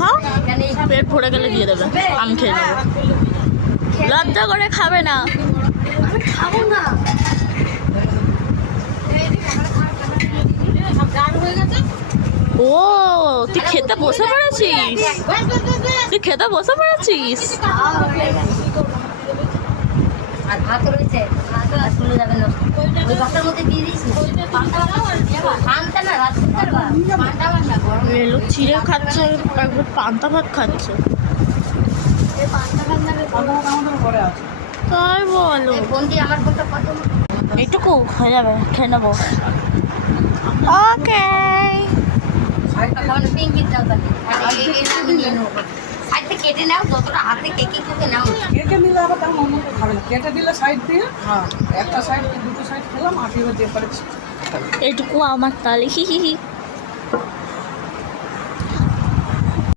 খাও, পেট ভরে গেলে দিয়ে দেবে, আমি খেয়ে নেবো। লজ্জা করে খাবে না। আমি খাবো না। ও তুই খেতে বসে পড়েছিস, তুই খেতে বসে পড়েছিস। আর ভাত রয়েছে, ভাত আর চলে যাবে না। ওই ভাতের মধ্যে দিয়ে দিস পান্তা না, রাত্রিকার ভাত পান্তা ভাত না, গরম এলো চিড়ে খাচ্ছে, একবার পান্তা ভাত খাচ্ছে। পান্তা ভাত না, তাই বলো, বন্দি আমার বোনটা কত এইটুকু হয়ে যাবে, খেয়ে নেবো। ওকে পিঙ্কির দাও তাহলে, আমি নিয়ে নেবো। সাইডে কেটে নাও, যতটা হাতে কেকে কুকে নাও। কেটে নিলে আবার তেমন অন্য কেউ খাবে না। কেটে দিলে সাইড দিয়ে একটা সাইড দুটো সাইড খেলাম, আর এবার দিয়ে পারে এইটুকু আমার তাহলে হি হি হি।